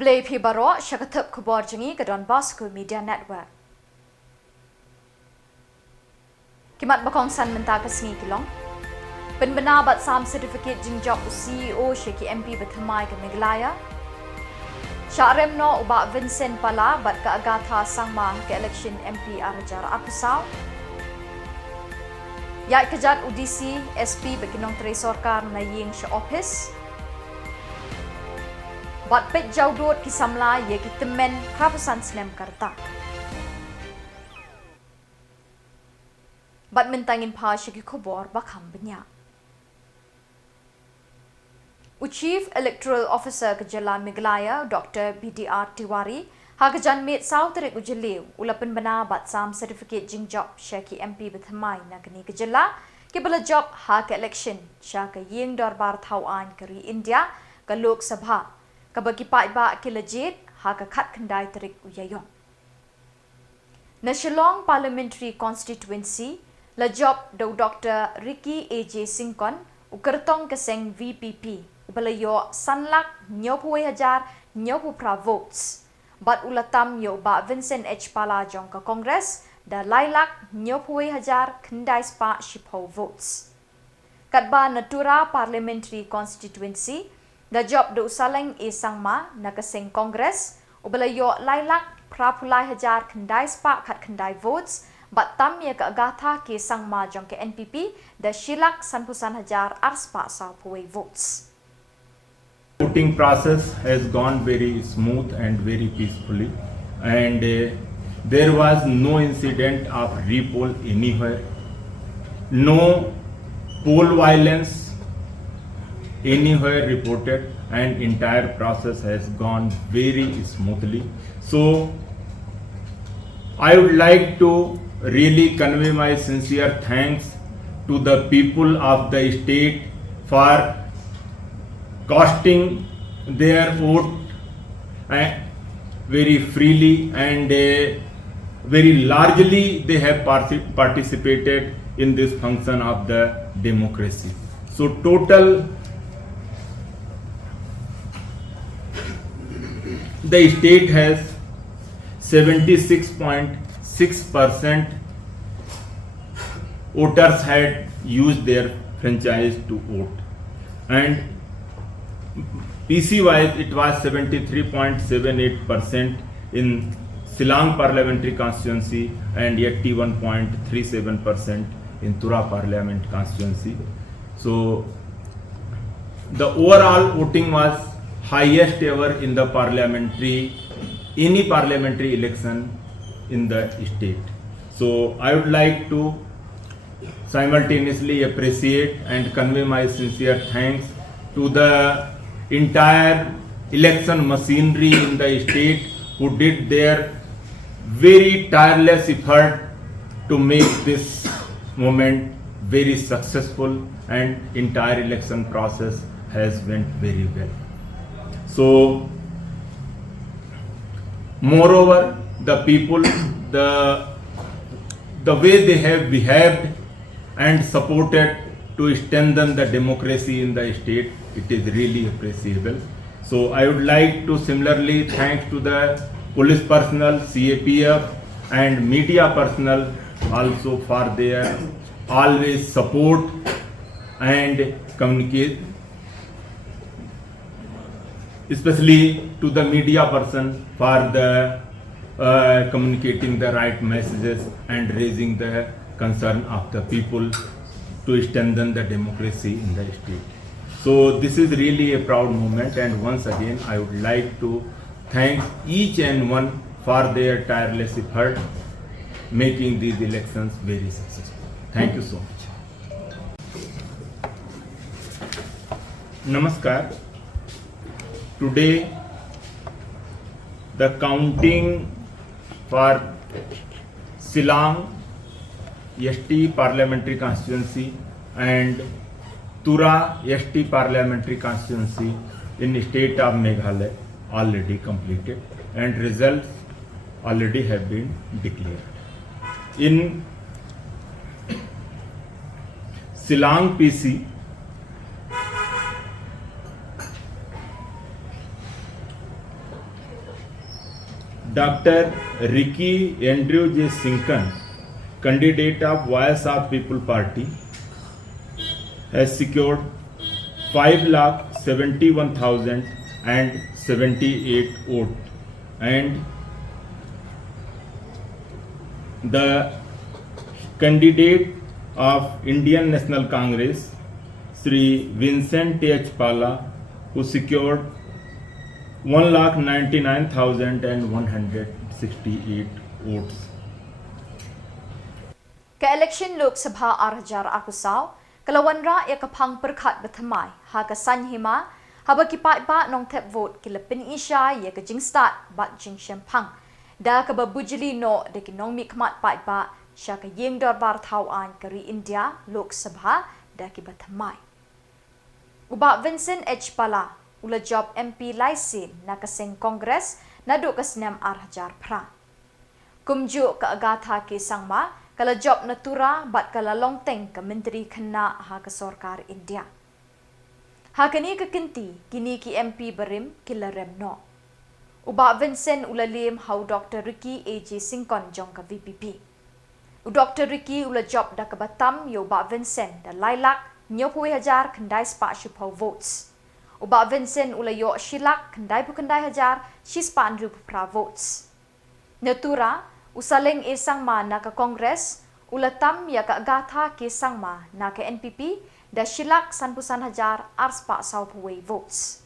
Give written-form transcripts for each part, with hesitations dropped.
Khublei Phibaro Shakathap Khuborjylla ke Donbosco Media Network. Kimat bakong san menta kasngi kilong. Penbena bat sam certificate jingjok CEO Sheki MP Bethamai ke Meghalaya. Syarem no uba Vincent Pala bat ke Agatha Sangma ke election MP Arajar Apusau. Yai kejat UDC SP beginong Tresorkar Menaying Sya Office. Bat Peit jaudot ki Samla ye ki temen Prapasan Snem Karta. Bat mentangin pa Sheki Khubor bakam benya. Chief Electoral Officer ke Jylla Meghalaya Dr. BDR Tiwari hagajan met sauterik JYLLIEW ulapan bana bat sam certificate jingjok Sheki MP Bethamai nagani ke Jylla ke bala job ha ke election sya ke ying darbar thawan ke ri India ke Lok Sabha ke bagi ba ke legit ha ke khat khandai terik uyayong. Na Shillong Parliamentary Constituency la job do Dr. Ricky AJ Singkon ukertong keseng VPP ubalayo sanlak 90,000 votes. Bat ulatam yo ba Vincent H. Pala jong ke Kongres da lailak 90,000 kendai spa shipho votes. Katba Natura Parliamentary Constituency da job do usaleng sangma na keseng Kongres ubalayo lailak prapulai hajar kendai spa kat kendai votes bat tam ya ke Agatha ke sangma jong ke NPP da shilak sanpusan hajar arspa sa puwe votes. Voting process has gone very smooth and very peacefully, and there was no incident of repoll anywhere, no poll violence anywhere reported, and entire process has gone very smoothly. So I would like to really convey my sincere thanks to the people of the state for casting their vote very freely, and very largely they have participated in this function of the democracy. So total the state has 76.6% voters had used their franchise to vote, and PC wise it was 73.78% in Shillong parliamentary constituency and 81.37% in Tura parliament constituency. So the overall voting was highest ever in the any parliamentary election in the state. So I would like to simultaneously appreciate and convey my sincere thanks to the entire election machinery in the state who did their very tireless effort to make this moment very successful, and entire election process has went very well. So moreover, the people, the way they have behaved and supported to strengthen the democracy in the state, it is really appreciable. So I would like to similarly thank to the police personnel, CAPF and media personnel also for their always support and communicate, especially to the media person for the communicating the right messages and raising the concern of the people to strengthen the democracy in the state. So this is really a proud moment, and once again I would like to thank each and one for their tireless effort making these elections very successful. Thank you so much. Namaskar. Today the counting for Shillong ST parliamentary constituency and Tura ST parliamentary constituency in state of Meghalaya already completed, and results already have been declared. In Shillong PC, Dr. Ricky Andrew J. Sinkan, candidate of Voice of People Party, has secured 5,71,078 votes, and the candidate of Indian National Congress, Sri Vincent H. Pala, who secured 1,99,168 votes. Ke-election Lok Sabha Arhajar Akusau, kalawan ra ya kapang perkhat bethamai, ha ka sanhima, haba kipat ba nong tep vote kilapin isya ya ka jing start bat jing shempang. Da ka babujili no de kinong mi kmat pat ba, sya ka yeng dorbar tauan kari India Lok Sabha da ki bethamai. Uba Vincent H. Pala, ula job MP laisin na kasing Kongres na do kasnam Arhajar pra. Kumju ka agatha ke sangma, kala job natura bat kala longteng ka menteri kena ha ka sorkar India. Ha kani ka kinti kini ki MP berim kila rem no. Uba Vincent ulalim hau Dr. Ricky A.J. Singkon jong ka VPP. Dr. Ricky ula job da ka Batam yo Uba Vincent da lailak 90,000 kendai spa shupau votes. Uba Vincent ula yo Shillong kendai pukendai hajar shispan pra votes. Natura usaling isang ma na ka Kongres, ulatam ya ka agatha ke sangma na ka NPP da Shillong sanpusan hajar arspa saupuway votes.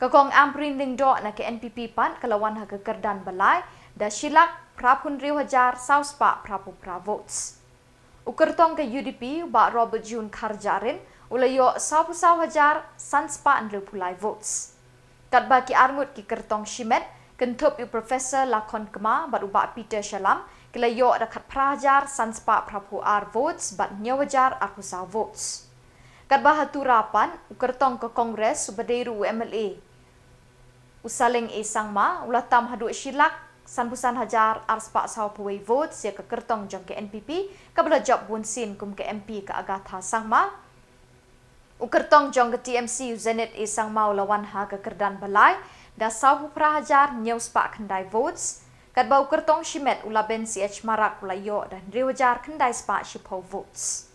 Kakong amprin lingdo na ka NPP pan kalawan ha ka kerdan balay da Shillong prapun riu hajar sauspa prapupra votes. Ukertong ka UDP ba Robert June Kharjarin ulayo saupusaw hajar sanspa riu pulai votes. Katba ki armut ki kertong Shimet kentup yu Profesor Lakon Kema bat uba Peter Shalam kila yo dekat prajar sanspa prapu ar votes bat nyawajar akusa votes. Kat bahatu rapan ukertong ke Kongres subadeiru MLA usaling isang ma ulatam hadu Shillong sanbusan hajar arspa saw puway votes ya ke kertong jong ke NPP kabla job bunsin kum ke MP ke agatha sangma ukertong jong ke TMC Zenit isang ma ulawan ha ke kerdan balai da sabu prahajar news pa kendai votes kat bau kertong Shimet ulaben CH Marak ulayo dan riwajar kendai spa shipo votes.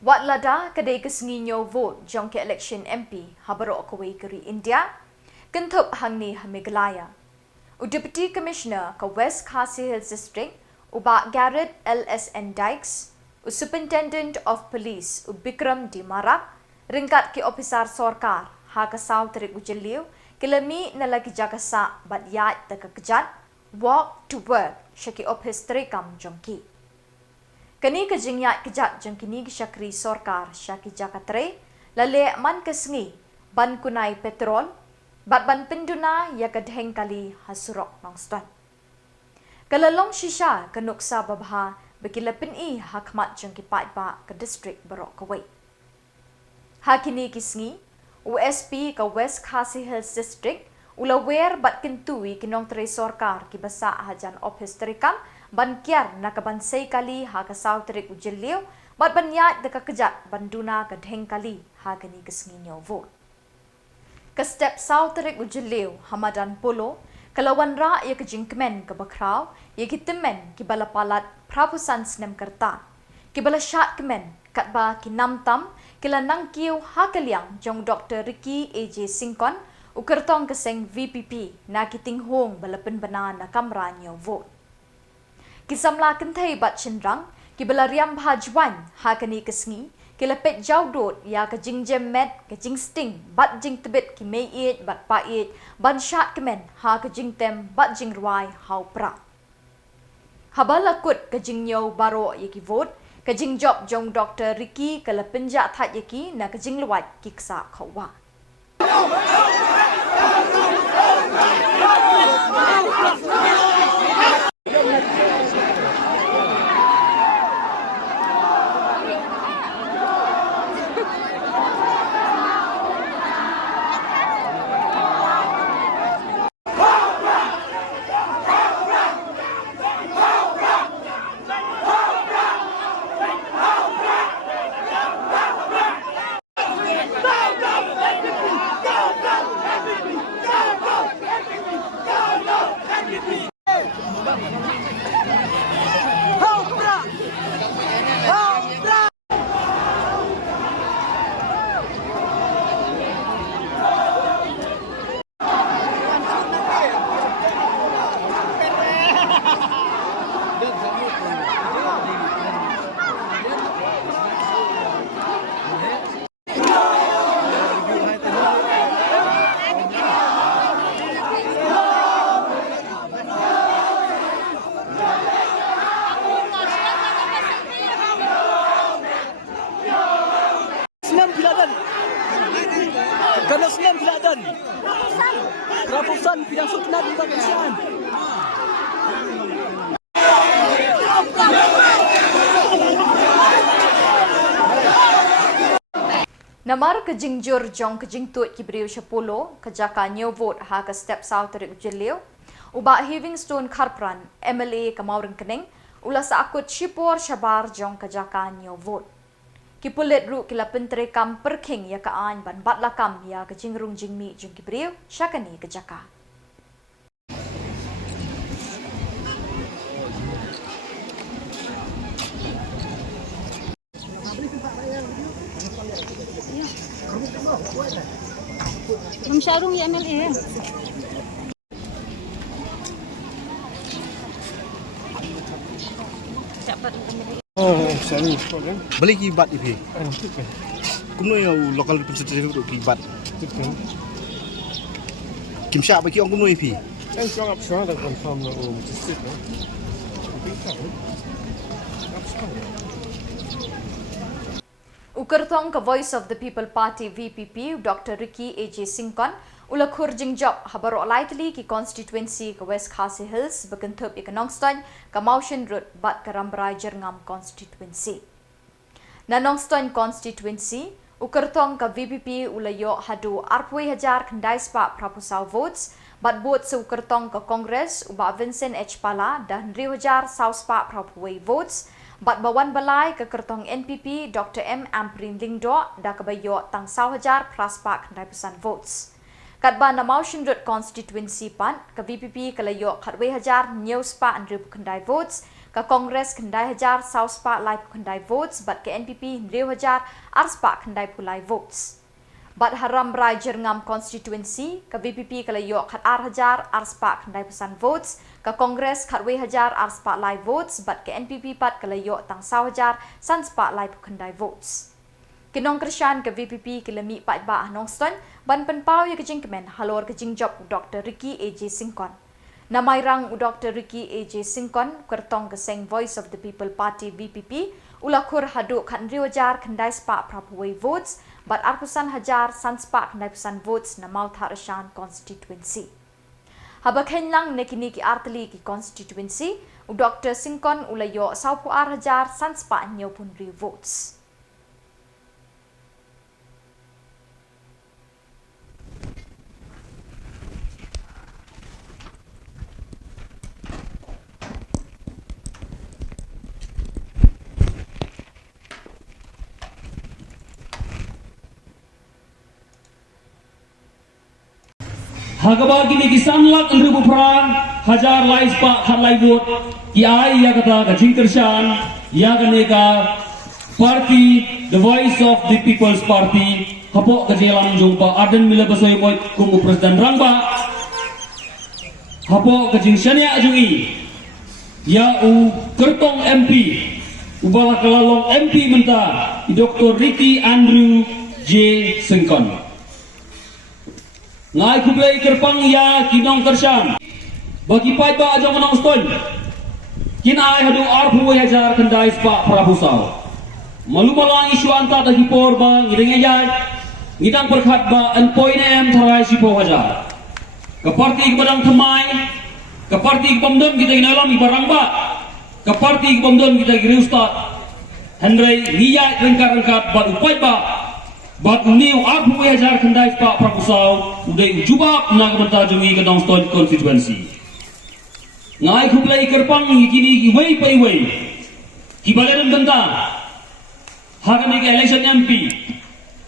Wat lada kadai kesenginyo vote jong ke election MP habaro kawai keri India kentup hangni Meghalaya. Deputy Commissioner ka West Khasi Hills District uba Garrett LSN Dykes, Superintendent of Police Bikram di Marak, ringkat ki officer sorkar ha ka South Rik JYLLIEW kilami na lagi jaga sa bat yat ta kejat walk to work syaki office terikam jongki. Kani kejingyat kejat jong kini syakri sorkar syaki jakatre lale man kesengi ban kunai petrol bat ban penduna ya kadheng kali hasurok nongston. Kalalong shisha kanuksa babha bekilapin i hakmat jong ki Peit ba ke district barok kawai. Hakini kisngi USP ka West Khasi Hills District ulawer bat kentui kinong tre sorkar ki basa hajan office terikam ban kiar nakabansay kali ha ka South Rik JYLLIEW bat banyat deka kejat banduna ka dheng kali ha gani kesnginyo vote. Ka step South Rik JYLLIEW hamadan polo kalawan ra ya kejingkemen ka bakraw ya kitemen ki balapalat prapusan snem kerta ki balashat kemen katba ki namtam kila nangkiu ha kaliang jong Dr. Ricky AJ Singkon ukertong keseng VPP na kitinghong balapen bana na kamranyo vote. Ki Samla kentai bat chendrang ki belariam bhajwan ha kani kesngi ki lepet jaudot ya ka jingjem met ka jingsting bat jing tebet ki meiet bat pait ban shat kemen ha ka jingtem bat jingrwai hau pra. Habalakut ka jingyo baro yaki vote ka jingjob jong Dr. Ricky ka lepenja that yaki na ka jingluat ki ksa khawa. Karena senam tidak ada. Rapusan bidang sukna di bagian. Namar ke jingjur jong ke jingtut ki beriu sepuluh ke jaka new vote ha ke step South Rik JYLLIEW uba Livingstone Karpran MLA ke Maureng Kening ula saakut Khubor Shabar jong ke jaka new vote. Ki pulit ru ki lapen terekam perking ya ka an ban bat lakam ya ke jingrung jingmi jong ki beriu syakani ke jaka. Memsyarung ya MLA. Beli kibat ini. Kumno yang lokal representative untuk kibat. Kim siap bagi orang kumno ini. Ukertong ka Voice of the People Party VPP Dr. Ricky AJ Singkon ulakhur jingjob habaro lightly ki constituency ka West Khasi Hills bekentup ikonongston ka Motion Road bat ka Rambrai Jerngam constituency. Nanongston constituency ukertong ka VPP ulayo hadu 40,000 kendai spa proposal votes bat bot sa ukertong ka Congress uba Vincent H. Pala dan 3,000 South Spa proposal votes bat bawan balai ke kertong NPP Dr. M. Amprin Lingdo da kabayo tang 1,000 praspa kendai pesan votes. Katba na Motion Road constituency pan ke VPP kalayo 4,000 news pa and kendai votes ka Kongres kendai hajar South Spa lai kendai votes bat ke NPP Rio hajar Arspa kendai pulai votes. Bat haram rai jerngam constituency ka VPP kalayo khat ar hajar Arspa kendai pesan votes ka Kongres khatwe hajar Arspa lai votes bat ke NPP pat kalayo tang saw hajar Sanspa lai kendai votes. Kinong Krishan ke VPP kilami pat ba anong ston ban penpau ya kejing kemen halor kejing job Dr. Ricky AJ Singkon. Namai rang Dr. Ricky AJ Singkon kertong keseng Voice of the People Party VPP ulakur haduk kan riwajar kendai spa prapuai votes bat arkusan hajar sanspa kendai pesan votes na mau tharashan constituency. Habakhen lang nekini ki arteli ki constituency Dr. Singkon ulayo saupu ar hajar sanspa nyopun ri votes. Hagaba gini kisan lak ribu perang hajar lais pak khat lai vote ki ai ya kata ka jingtershan ya ganeka party the Voice of the People's Party hapo ka jelam jongpa arden mila basoy moy kumu presiden rangba hapo ka jingshania jungi ya u kertong MP ubala kelalong MP menta Dr. Ricky Andrew J. Singkon. Ngai kublai kerpang ya kinong kershan bagi Peit ba ajong manong stol kinai hadu arpu hajar kendai spa prabusau malumalang isu anta da Khubor ba ngideng ajai ngidang perkhat ba an poin em tharai sipo hajar ke parti badang thamai ke parti bomdon kita inalam ibarang ba ke parti bomdon kita girusta hendrai niyai rengkat ba upai ba bat niu arpu hajar kendai spa prabusau udai jubab nang benta jungi ke dong stol constituency ngai kublai kerpang kini ki wei pai wei ki balaran benta hagani ke election MP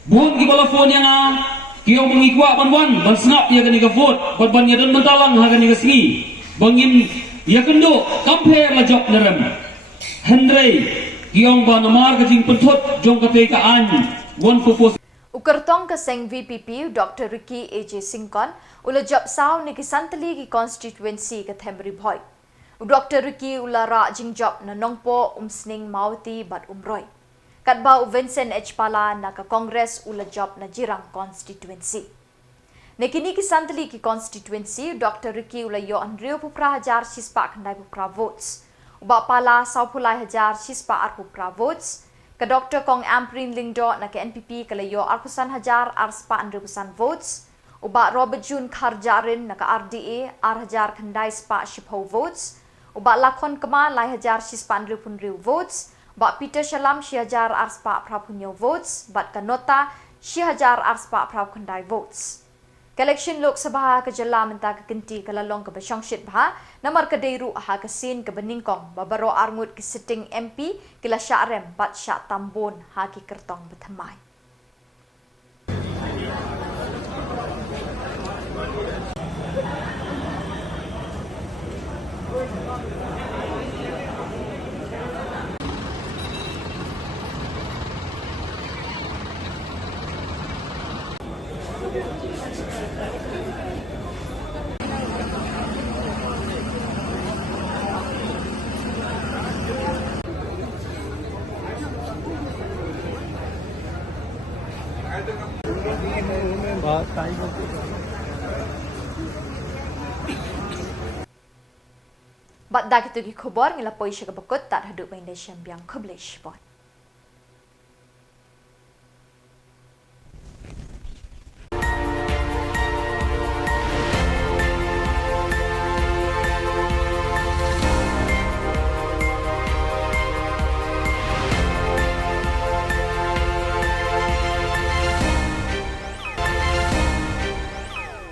bun ki bala phone yang ki ong mengikwa banwan ban snap ya gani ke vote ban ya dan mentalang hagani ke singi bangin ya kendo compare la job nerem hendrei ki ong ba namar ke jing penthot jong kate ka an one purpose Ukertong keseng VPP Dr. Ricky AJ Singkon ula job saw ni kisantali ki constituency ke Themri Boy. Dr. Ricky ula ra jing job na nongpo umsning mauti bat umroy. Katba Vincent H. Pala na ka Congress ula job na jirang constituency. Nekini kisantali ki constituency Dr. Ricky ula yo Andrew pupra hajar sispa kandai pupra votes. Uba Pala saw pulai hajar sispa ar pupra votes. Ke Dr. Kong Amprin Lingdo na ke NPP kalayo arpusan hajar arspa 100% votes. Uba Robert Jun Kharjarin na ka RDA ar hajar kandai spa shipho votes. Uba Lakon Kema lai hajar sispa 100% votes. Uba Peter Shalam shi hajar arspa prapunyo votes. Bat ka Nota shi hajar arspa prapkandai votes. Election Lok Sabha ke Jylla menta ke kenti kalalong ke Basyongshit bah namar ke Deiru ha ke Sin ke Beningkong babaro arngut ke sitting MP kila Syarem bat Syak Tambon ha ki Kertong Bethamai. Bat dak itu ki Khubor ngilapoi siya kabakot tat haduk main Indonesia biang Khublish bot.